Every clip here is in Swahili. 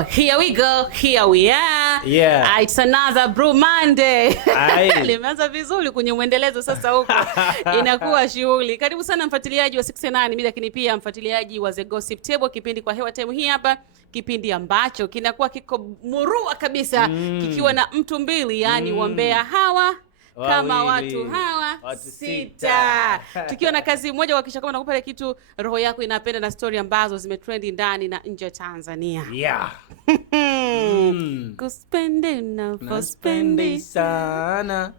here we go, here we are. Yeah. It's another Brew Monday. Limeanza vizuri kwenye mwendelezo sasa huko. Inakuwa shughuli. Karibu sana mfuatiliaji wa 69 mimi, lakini pia mfuatiliaji wa The Gossip Table, kipindi kwa hewa time hii hapa. Kipindi ambacho kinakuwa kiko murua kabisa, kikiwa na mtu mbili, yani wambea hawa kama watu hawa sita. Tukiwa na kazi moja kuhakikisha kama nakupa kitu roho yako inapenda na story ambazo zimetrendi ndani na nje ya Tanzania. Yeah. Kuspende na pospendi sana.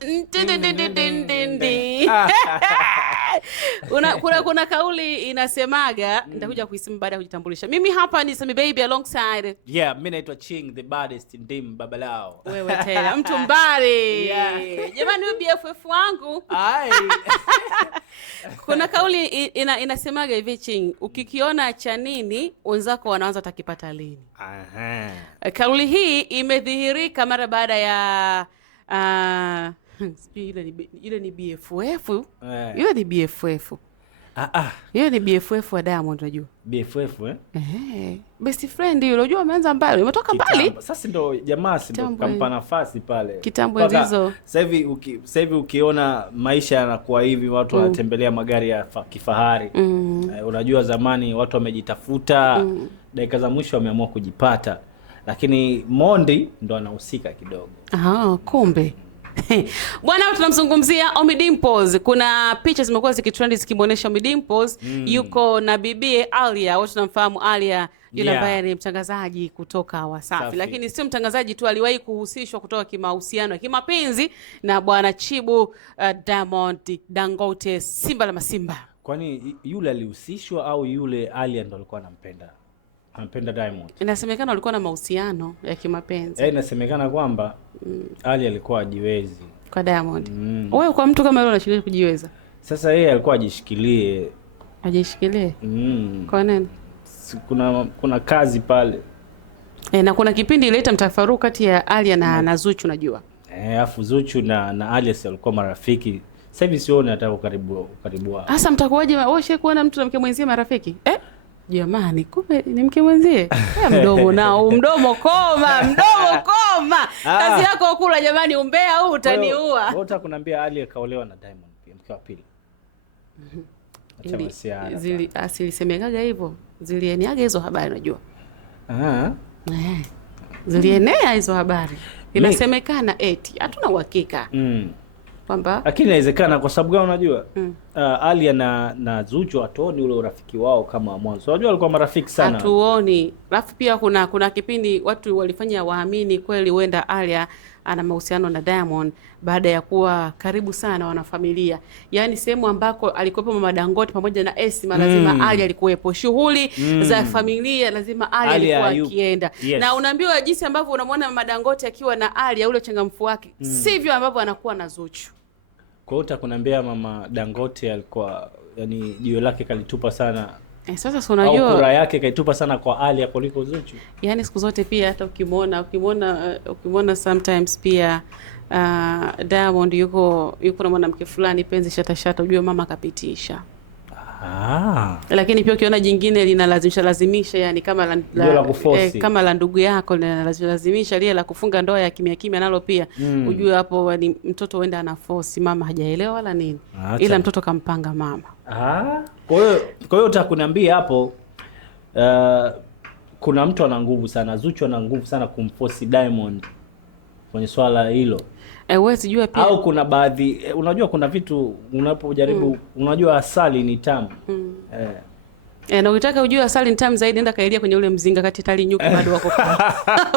Kuna kauli inasemaga, nitakuja kuisema baada ya kujitambulisha. Mimi hapa ni Sami Baby alongside. Yeah, mimi naitwa Ching the baddest ndim babalao. Wewe tena mtu mbali. Yeah. Jamani BFF wangu. Ai. Kuna kauli inasemaga hivi Ching, ukikiona cha nini wenzako wanaanza takipata lini. Aha. Kauli hii imedhihirika mara baada ya ile ni BFF. Ile ni BFF. Ile ni BFF wa Diamond unajua. BFF Best friend yule unajua ameanza mbali. Umetoka mbali. Sasa ndo jamaa si ndo kampa nafasi pale. Kitambo hizo. Sasa hivi ukiona maisha yanakuwa hivi, watu wanatembelea magari ya kifahari. Unajua zamani watu wamejitafuta, dakika za mwisho wameamua kujipata. Lakini Mondi ndo anahusika kidogo. Kumbe. Bwana, tunamzungumzia Ommy Dimpoz. Kuna picha zimekuwa zikitrend zikimuonesha Ommy Dimpoz yuko na bibie Alia. Wote tunamfahamu Alia yule ambaye ni mtangazaji kutoka Wasafi. Lakini sio mtangazaji tu, aliwahi kuhusishwa kutoka kimahusiano ya kimapenzi na bwana Chibu Diamond Dangote, Simba la Masimba. Kwani yule alihusishwa au yule Alia ndo alikuwa anampenda Diamond? Inasemekana walikuwa na mahusiano ya kimapenzi. Inasemekana kwamba Alia alikuwa ajiwezi kwa Diamond. Wewe kwa mtu kama yule unashindwa kujiweza. Sasa yeye alikuwa ajishikilie. Ajishikilie? Kwa nini? Kuna kazi pale. Na kuna kipindi ileta mtafaruku kati ya Alia na Zuchu unajua. Afu Zuchu na Alia walikuwa marafiki. Sasa hivi sioni hata karibu. Sasa mtakuwaje wewe kuona mtu na mke mwenzie marafiki? Jamani, kumbe ni mke mwenzie. Mdomo nao, mdomo koma. Kazi yako kula jamani, umbea huu utaniua. Wote kunambia Ali akaolewa na Diamond pia, mke wa pili. Asilisemekaga hivyo. Zilieniaga hizo habari unajua. Zilienea hizo habari. Inasemekana eti hatuna uhakika. Kwamba lakini inawezekana kwa sababu gani unajua? Alia na Zuchu hatuoni ule urafiki wao kama mwanzo. Unajua walikuwa marafiki sana. Hatuoni. Alafu pia kuna kipindi watu walifanya waamini kweli huenda Alia ana mahusiano na Diamond baada ya kuwa karibu sana wanafamilia. Yaani sehemu ambako alikuwepo Mama Dangote pamoja na Esma lazima Alia alikuwepo. Shughuli za familia lazima Alia alikuwa akienda. Na unaambiwa jinsi ambavyo unamwona Mama Dangote akiwa na Alia ule changamfu wake, sivyo ambavyo anakuwa na Zuchu. Kwa hiyo utakunambia Mama Dangote alikuwa yani jiwe lake kalitupa sana. Sasa si unajua kura yake kaitupa sana kwa Alia kuliko Zuchu. Yaani siku zote pia hata ukimwona sometimes pia Diamond yuko na mwanamke fulani penzi shata ujue mama kapitisha. Lakini pia ukiona jingine linalazimisha yani kama kama la ndugu yako linalazimisha lile la kufunga ndoa ya kimya nalo pia ujue hapo ni mtoto huenda ana force, mama hajaelewa wala nini. Ila mtoto kampanga mama. Kwa hiyo utakuniambia hapo kuna mtu ana nguvu sana, Zuchu ana nguvu sana kumforce Diamond kwenye swala hilo. Wewe sijua pia au kuna baadhi unajua kuna vitu unapojaribu unajua asali ni tamu. Na ukitaka ujue asali ni tamu zaidi nenda kaelia kwenye ule mzinga kati tali nyuki bado wako.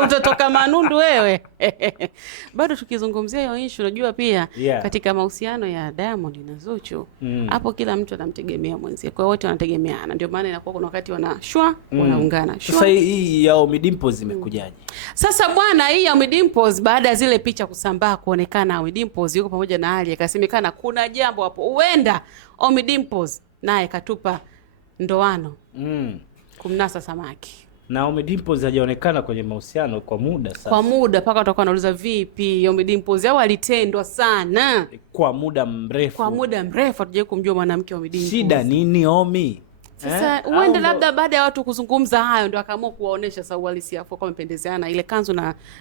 Utatoka manundu wewe. Bado tukizungumzia hiyo issue unajua pia katika mahusiano ya Diamond na Zuchu hapo kila mtu anamtegemea mwenzie. Kwa wote wanategemeana. Ndio maana inakuwa kuna wakati wanaungana. Sasa hii ya Ommy Dimpoz imekujaje? Sasa bwana, hii ya Ommy Dimpoz baada ya zile picha kusambaa kuonekana Ommy Dimpoz yuko pamoja na Ali, akasemekana kuna jambo hapo. Huenda Ommy Dimpoz naye katupa ndoano kumnasa samaki. Na Ommy Dimpoz hajaonekana kwenye mahusiano kwa muda sasa. Kwa muda paka utakuwa unauliza vipi Ommy Dimpoz au alitendwa sana kwa muda mrefu. Kwa muda mrefu hatujawahi kumjua mwanamke Ommy Dimpoz. Shida nini Ommy? Sasa uende labda baada ya watu kuzungumza hayo ndio akaamua kuwaonesha sasa uhalisia hapo kwa mpendezeana ile kanzu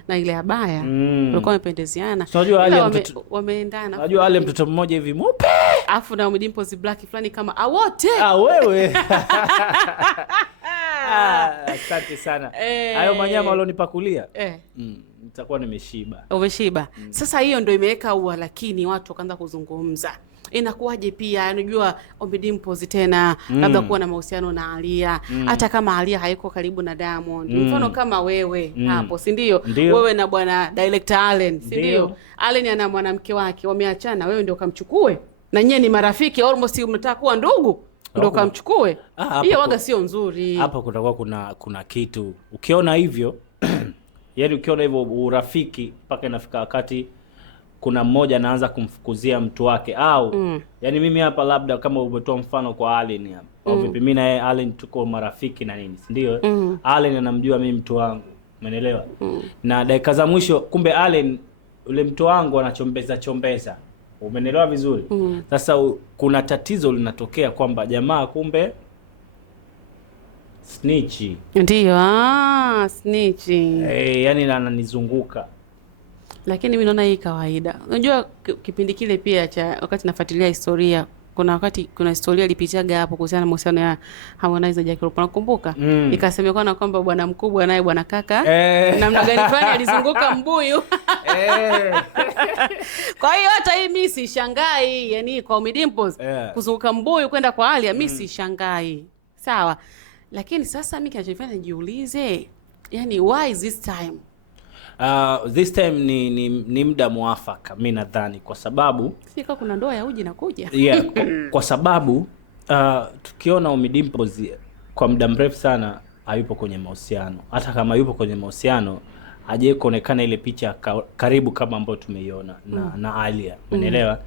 na ile abaya. Walikuwa wamependezeana. Unajua hali wameendana. Unajua wale mtoto mmoja hivi mweupe. Alafu na Dimples black fulani kama awote. Wewe. Asante sana. Hayo manyama walionipakulia. Nitakuwa nimeshiba. Umeshiba. Sasa hiyo ndio imeweka ua, lakini watu wakaanza kuzungumza. Inakuwaje pia unajua Ommy Dimpoz tena labda kuwa na mahusiano na Aaliyah, hata kama Aaliyah haiko karibu na Diamond. Mfano kama wewe hapo, si ndio? Wewe na bwana director Allen, si ndio? Allen ana mwanamke wake, wameachana, wewe ndio kamchukue. Na nyie ni marafiki, almost mnataka kuwa ndugu. Ndio kamchukue. Hiyo waga sio nzuri. Hapa kutakuwa kuna kitu. Ukiona hivyo yaani ukiona hivyo urafiki mpaka inafika wakati kuna mmoja anaanza kumfukuzia mtu wake au yani mimi hapa labda kama umetoa mfano kwa Allen hapa au vipi, mimi na yeye Allen tuko marafiki na nini, si ndio? Allen anamjua mimi mtu wangu, umeelewa? Na dakika za mwisho kumbe Allen ule mtu wangu anachombeza, umeelewa vizuri? Sasa kuna tatizo linatokea kwamba jamaa kumbe snitch. Ndio, snitch. Yani ananizunguka. Lakini mimi naona hii kawaida. Unajua kipindi kile pia cha wakati nafuatilia historia, kuna historia ilipitiaga hapo kuhusiana na mahusiano ya Harmonize na Jackie Rupon, nakumbuka? Ikasemekana kwamba bwana mkubwa naye bwana kaka namna gani fulani alizunguka mbuyu. Kwa hiyo hata hii mimi si shangai, yani kwa Ommy Dimpoz kuzunguka mbuyu kwenda kwa Aaliyah mimi si shangai. Sawa. Lakini sasa mimi kinachofanya nijiulize, yani why this time? This time ni muda mwafaka mimi nadhani, kwa sababu sika kuna ndoa ya uji na kuja. Kwa sababu tukiona Ommy Dimpoz kwa muda mrefu sana hayupo kwenye mahusiano. Hata kama yupo kwenye mahusiano hajaye kuonekana ile picha karibu kama ambayo tumeiona na Aaliyah, umeelewa?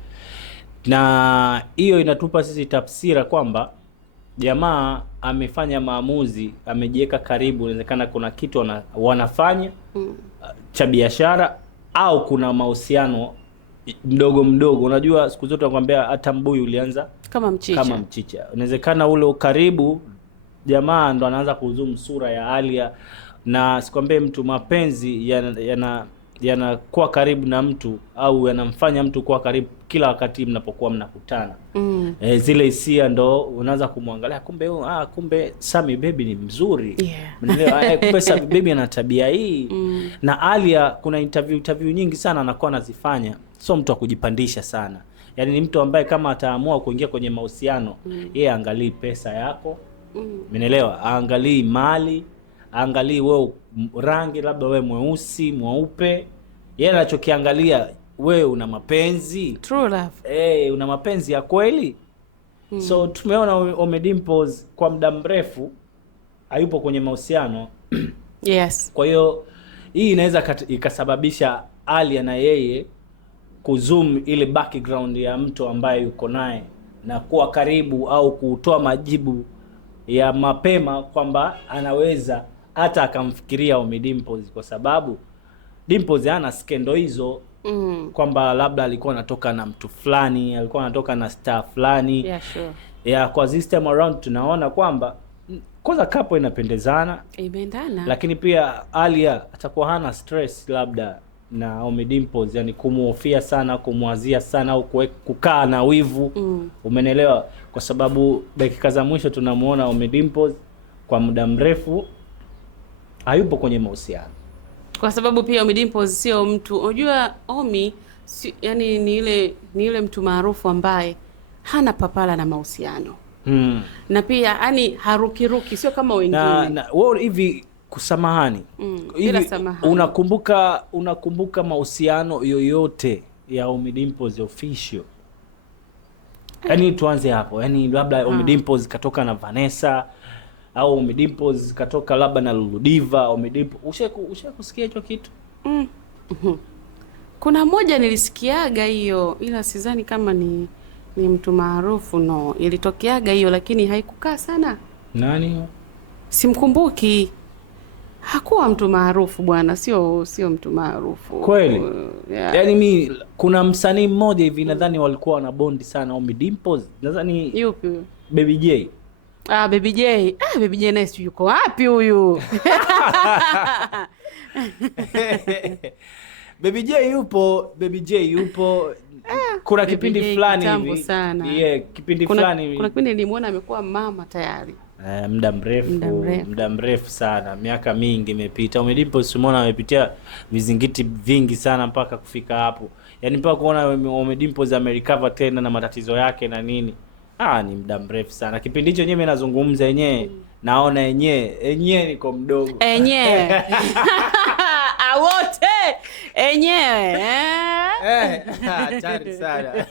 Na hiyo inatupa sisi tafsira kwamba jamaa amefanya maamuzi, amejiweka karibu, inawezekana kuna kitu wanafanya cha biashara au kuna mahusiano mdogo. Unajua siku zote nakwambia hata mbuyu ulianza kama mchicha. Inawezekana ule ukaribu jamaa ndo anaanza kuzumu sura ya Aaliyah, na sikwambie mtu mapenzi yanakuwa karibu na mtu au yanamfanya mtu kuwa karibu kila wakati mnapokuwa mnakutana. Zile hisia ndo unaanza kumwangalia, kumbe Sammy Baby ni mzuri. Unaelewa? Kumbe Sammy Baby ana tabia hii. Na Aaliyah kuna interview nyingi sana anakuwa anazifanya. Sio mtu wa kujipandisha sana. Yaani ni mtu ambaye kama ataamua kuingia kwenye mahusiano, yeye angalii pesa yako. Umeelewa? Angalii mali, angalii wewe rangi, labda wewe mweusi, mweupe. Yeye anachokiangalia wewe una mapenzi. True love. Una mapenzi ya kweli. So tumeona Ommy Dimpoz kwa muda mrefu hayupo kwenye mahusiano. Yes. Kwa hiyo hii inaweza ikasababisha Aaliyah na yeye kuzoom ile background ya mtu ambaye yuko naye na kuwa karibu au kutoa majibu ya mapema kwamba anaweza hata akamfikiria Ommy Dimpoz, kwa sababu Dimpoz hana skendo hizo kwamba labda alikuwa anatoka na mtu fulani, alikuwa anatoka na star fulani. Kwa this time around tunaona kwamba kwanza couple inapendezana, imeendana, lakini pia Aaliyah atakuwa hana stress labda na Ommy Dimpoz, yani kumuhofia sana, kumwazia sana au kukaa na wivu. Umenelewa? Kwa sababu dakika za mwisho tunamuona Ommy Dimpoz kwa muda mrefu hayupo kwenye mahusiano. Kwa sababu pia Ommy Dimpoz sio mtu, unajua Ommy yani ni ile mtu maarufu ambaye hana papala na mahusiano. Na pia yani harukiruki, sio kama wengine. Na wewe hivi kusamahani. Hivi unakumbuka mahusiano yoyote ya Ommy Dimpoz official? Yaani tuanze hapo. Yaani labda Ommy Dimpoz katoka na Vanessa au Ommy Dimpoz katoka labda na Lulu Diva. Ommy Dimpoz ushakusikia hicho kitu? Kuna mmoja nilisikiaga hiyo, ila sidhani kama ni mtu maarufu. No, ilitokeaga hiyo lakini haikukaa sana. Nani hiyo? Simkumbuki. Hakuwa mtu maarufu bwana, sio mtu maarufu. Kweli? Yaani mimi kuna msanii mmoja hivi nadhani walikuwa wana bondi sana Ommy Dimpoz. Nadhani yupi? Baby J. Baby J. Baby J nice yuko wapi huyu? Baby J yupo. Kuna kipindi fulani hivi. Yeah, kipindi fulani hivi. Kuna kipindi nilimuona amekuwa mama tayari. Muda mrefu sana, miaka mingi imepita. Omedimpoz umeona amepitia vizingiti vingi sana mpaka kufika hapo. Yaani mpaka kuona Omedimpoz amerecover tena na matatizo yake na nini. Ni muda mrefu sana. Kipindi hicho yenyewe nazungumza yenyewe. Naona yenyewe niko mdogo. Wote enyewe hatari sana.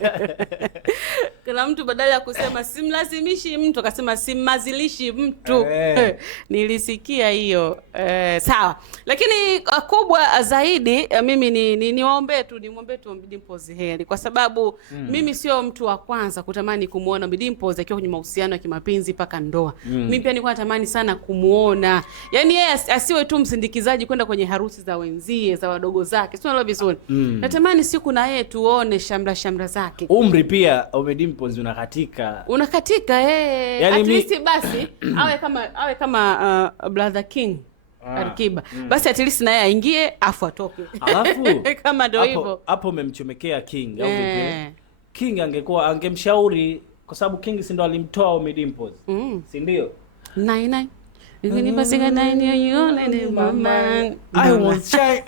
Kuna mtu badala ya kusema simlazimishi mtu akasema simmazilishi mtu. Nilisikia hiyo. Sawa. Lakini kubwa zaidi mimi niombe tu Omedimpoz heri, kwa sababu mimi sio mtu wa kwanza kutamani kumuona Omedimpoz akiwa kwenye mahusiano ya kimapenzi mpaka ndoa. Mimi pia nilikuwa natamani sana kumuona. Yaani yeye asiwe tu msindikizaji kwenda kwenye harusi za wenzie, za wadogo zake. Sio nalo vizuri. Natamani siku na yeye tuone shamra zake. Umri pia Omedimpoz unakatika. Yani at least basi awe kama brother King Alikiba. Basi at least na yeye aingie afu atoke. Alafu kama ndio hivyo. Hapo umemchomekea King au vipi? King angemshauri, kwa sababu King si ndo alimtoa Omedimpoz. Si ndio? Nine. Nipasika 9 yone ni mama. I was shy.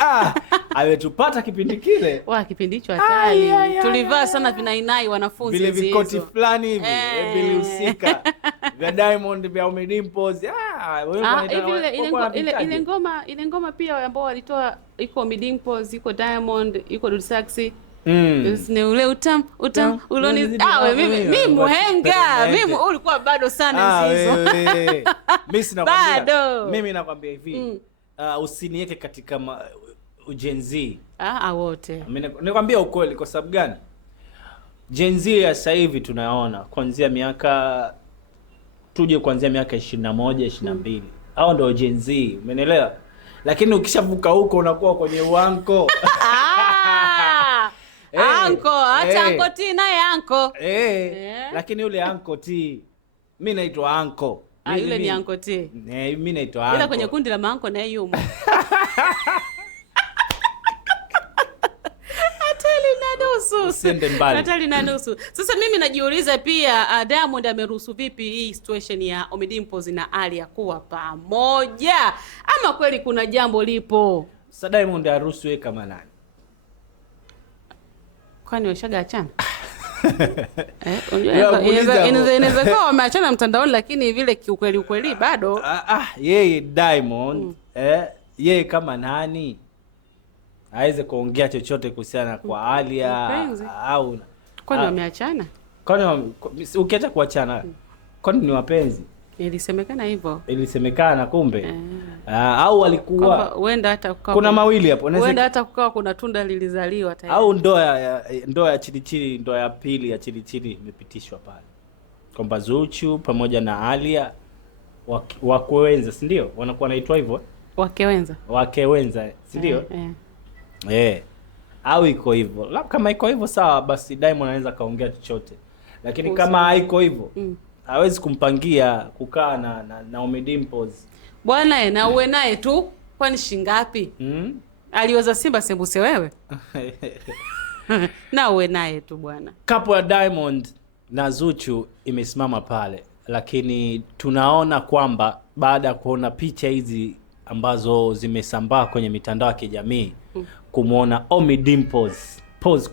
Ametupata kipindi kile. Kipindi hicho hatari. Tulivaa sana vinainai wanafunzi vile vikoti fulani hivi, vilihusika. Vya Diamond vya Omedimpoz. Ile ngoma pia ambao walitoa iko Omedimpoz, iko Diamond, iko Dulsaxi. Ni ule utam uloni. Mimi muhenga. Mimi ulikuwa bado sana hizo. Mimi sinakwambia. Mimi nakwambia hivi. Usiniweke katika Gen Z. Wote. Mimi nakwambia ukweli, kwa sababu gani? Gen Z ya sasa hivi tunaona kuanzia miaka 21, 22. Hao ndio Gen Z, umeelewa? Lakini ukishavuka huko unakuwa kwenye uanko. Anko, hata Anko T naye Anko. Lakini yule Anko T, mimi naitwa Anko. Yule ni Anko T. Mimi naitwa Anko. Ila kwenye kundi la maanko naye yumo. Hatari na nusu. Sasa mimi najiuliza pia, Diamond ameruhusu vipi hii situation ya Omedimpoz na Alia kuwa pamoja? Ama kweli kuna jambo lipo? Sasa Diamond aruhusu yeye kama nani? Kwani washaga achana? Inaweza kuwa wameachana mtandaoni, lakini vile kiukweli bado. Yeye Diamond yeye kama nani aweze kuongea chochote kuhusiana kwa Alia au kwani wameachana? Kwani ukiacha kuachana kwani ni wapenzi? Ilisemekana kumbe. Au walikuwa huenda hata kuna mawili hapo. Huenda hata kukawa kuna tunda lilizaliwa tayari. Au ndoa ya chini, ndoa ya pili ya chini imepitishwa pale. Kwamba Zuchu pamoja na Alia wakewenza, si ndio? Wanakuwa naitwa hivyo? Wakewenza, si ndio? Au iko hivyo. Labda kama iko hivyo sawa, basi Diamond anaweza kaongea chochote. Lakini kama haiko hivyo, hawezi kumpangia kukaa na Omedimpoz. Bwana na uwe naye tu, kwani shingapi? Aliweza Simba sembuse wewe. Na uwe naye tu bwana. Kapo ya Diamond na Zuchu imesimama pale, lakini tunaona kwamba baada ya kuona picha hizi ambazo zimesambaa kwenye mitandao ya kijamii, kumuona Omedimpoz pose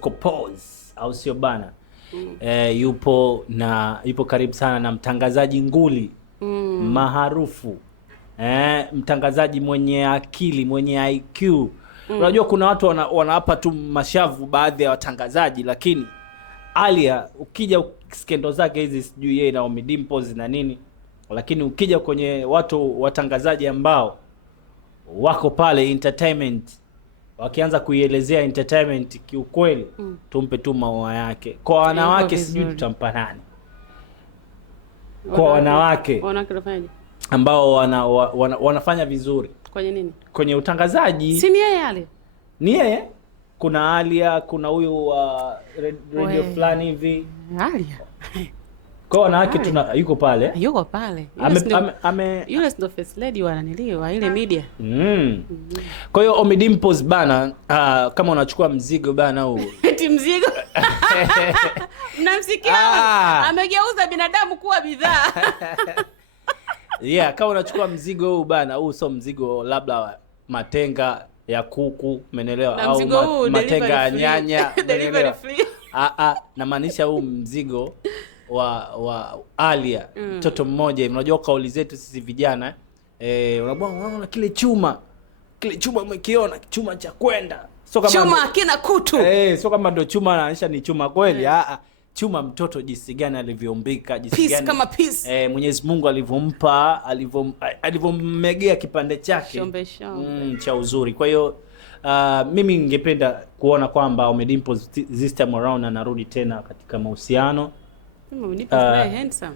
au sio bana? Yupo karibu sana na mtangazaji nguli maarufu, mtangazaji mwenye akili, mwenye IQ. Unajua kuna watu wanawapa tu mashavu baadhi ya watangazaji, lakini Alia ukija skendo zake hizi, sijui yeye na Omedimpoz na nini, lakini ukija kwenye watangazaji ambao wako pale entertainment, wakianza kuielezea entertainment kiukweli, tumpe tu maua yake. Kwa wanawake sijui tutampa nani? Kwa wanawake wanafanyaje ambao wanafanya vizuri kwenye nini? Kwenye utangazaji. Si ni yeye yale? Ni yeye. Kuna Alia, kuna huyu radio fulani hivi. Alia. Kwa wanawake yuko pale. Yuko pale. Yule ndo first lady wananiliwa ile media. Kwa hiyo Ommy Dimpoz bana, kama unachukua mzigo bana huu. Eti mzigo. Mnamsikia? Amegeuza binadamu kuwa bidhaa. Yeah, kama unachukua mzigo huu bana, huu sio mzigo labda matenga ya kuku, umeelewa, au matenga ya nyanya, delivery free. Na maanisha huu mzigo wa Alia, mtoto mmoja. Unajua kauli zetu sisi vijana, unaona kile chuma umekiona, chuma cha kwenda, sio kama chuma kina kutu, sio kama ndio chuma anaanisha ni chuma kweli. Chuma mtoto jinsi gani alivyoumbika, jinsi gani kama peace Mwenyezi Mungu alivyompa, alivyommegea kipande chake cha uzuri. Kwa hiyo mimi ningependa kuona kwamba Ommy Dimpoz this time around anarudi tena katika mahusiano. Ommy Dimpoz very handsome.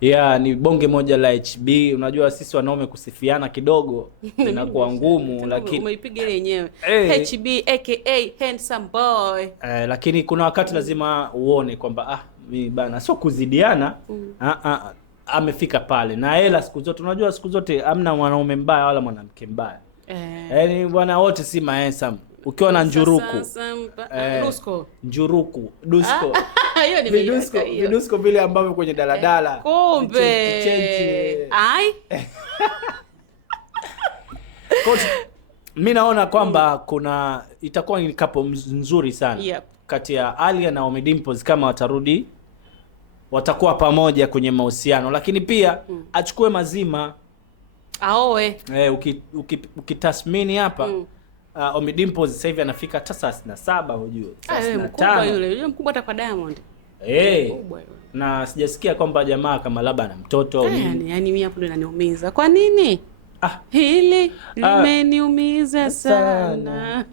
Yeah, ni bonge moja la HB. Unajua sisi wanaume kusifiana kidogo inakuwa ngumu, lakini umeipiga ile yenyewe. HB aka handsome boy. Lakini kuna wakati lazima uone kwamba mimi bana sio kuzidiana. Amefika pale na hela siku zote. Unajua siku zote hamna mwanaume mbaya wala mwanamke mbaya. Yaani bwana wote si handsome. Ukiwa na njuruku njuruku dusko hiyo ni vidusko vile ambavyo kwenye daladala kumbe mimi naona kwamba itakuwa ni couple nzuri sana kati ya Alia na Ommy Dimpoz kama watakuwa pamoja kwenye mahusiano, lakini pia achukue mazima aoe. Ukitasmini hapa Ommy Dimpoz sasa hivi anafika 37, unajua. Mkubwa yule mkubwa hata kwa Diamond. Mkubwa yule. Na sijasikia kwamba jamaa kama labda ana mtoto au nini. Yaani mimi hapo ndo inaniumiza. Kwa nini? Hili limeniumiza sana.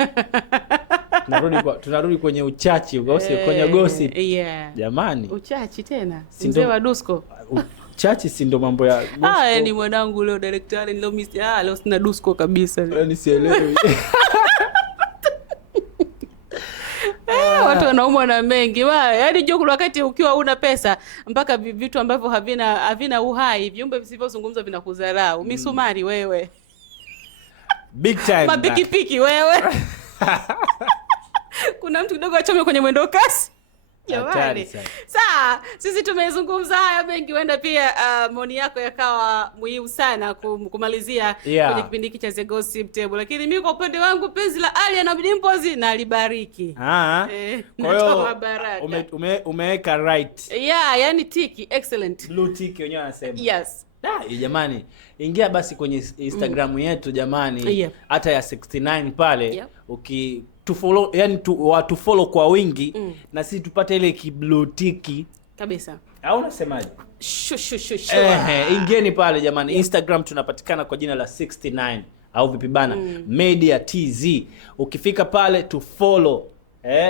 Tunarudi kwenye uchachi, kwenye gossip. Jamani. Uchachi tena. Mzee wa Dusko. Chachi si ndo mambo ya Dusko. Ni mwanangu leo director leo leo sina Dusko kabisa. Yaani sielewi. Watu wanaumwa na mengi. Yaani jua kuna wakati ukiwa una pesa mpaka vitu ambavyo havina uhai, viumbe visivyozungumza vinakudharau. Misumari wewe. Big time. Mapikipiki wewe. Kuna mtu kidogo achome kwenye mwendo kasi. Jamani. Sawa, sisi tumezungumza haya mengi, huenda pia maoni yako yakawa muhimu sana kumalizia kwenye kipindi hiki cha The Gossip Table. Lakini mimi kwa upande wangu penzi la Alia na Ommy Dimpoz na libariki. Kwa hiyo umeweka right. Yani tiki excellent. Blue tick wenyewe wanasema. Yes. Jamani, ingia basi kwenye Instagram yetu jamani, hata ya 69 pale tufollow, yani watu follow kwa wingi na sisi tupate ile blue tick kabisa. Au unasemaje? Ingieni pale jamani. Instagram tunapatikana kwa jina la 69 au vipi bana, Media TZ. Ukifika pale tu follow.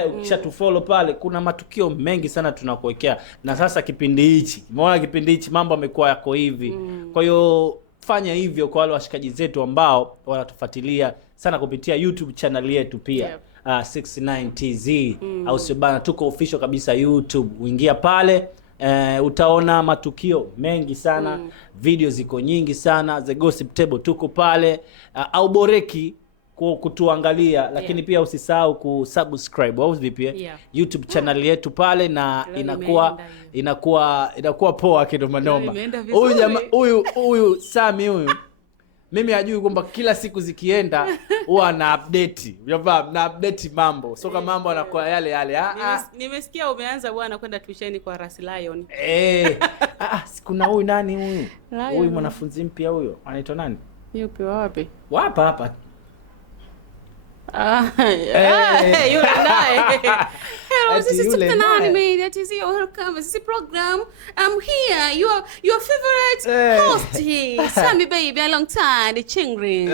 Ukisha tu follow pale kuna matukio mengi sana tunakuwekea. Na sasa kipindi hichi, umeona kipindi hichi mambo yamekuwa yako hivi. Kwa hiyo fanya hivyo kwa wale washikaji zetu ambao wanatufuatilia sana kupitia YouTube channel yetu pia. 69 TZ au sio bana, tuko official kabisa YouTube. Uingia pale utaona matukio mengi sana, video ziko nyingi sana. The Gossip Table tuko pale, au boreki kutuangalia, lakini pia usisahau kusubscribe au vipi YouTube channel yetu pale, na inakuwa poa kidogo noma. Huyu jamaa huyu Sami huyu mimi hajui kwamba kila siku zikienda huwa na update. Unajua na update mambo. Soka mambo anakuwa yale. Nimesikia umeanza bwana kwenda tuisheni kwa Ras Lion. Kuna huyu nani huyu? Huyu mwanafunzi mpya huyo. Anaitwa nani? Yupi wapi? Hapa. Yule naye. Hello, this is 69 Media TZ. Welcome. This is program. I'm here. Your favorite host here. Sami baby, a long time. The Chingring.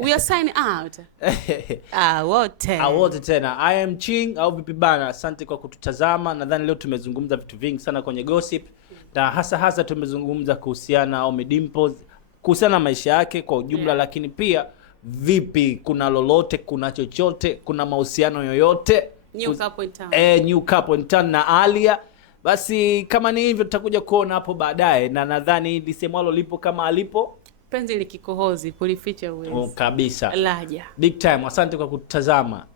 We are signing out. Wote tena. I am Ching au vipi bana. Asante kwa kututazama. Nadhani leo tumezungumza vitu vingi sana kwenye gossip. Na hasa tumezungumza kuhusiana na Ommy Dimpoz, kuhusiana na maisha yake kwa ujumla, lakini pia vipi, kuna lolote, kuna chochote, kuna mahusiano yoyote, new couple in town na Alia, Basi kama ni hivyo tutakuja kuona hapo baadaye, na nadhani lisemwalo lipo kama alipo penzi likikohozi kulificha uwezi. Kabisa. Laja. Big time. Asante kwa kutazama.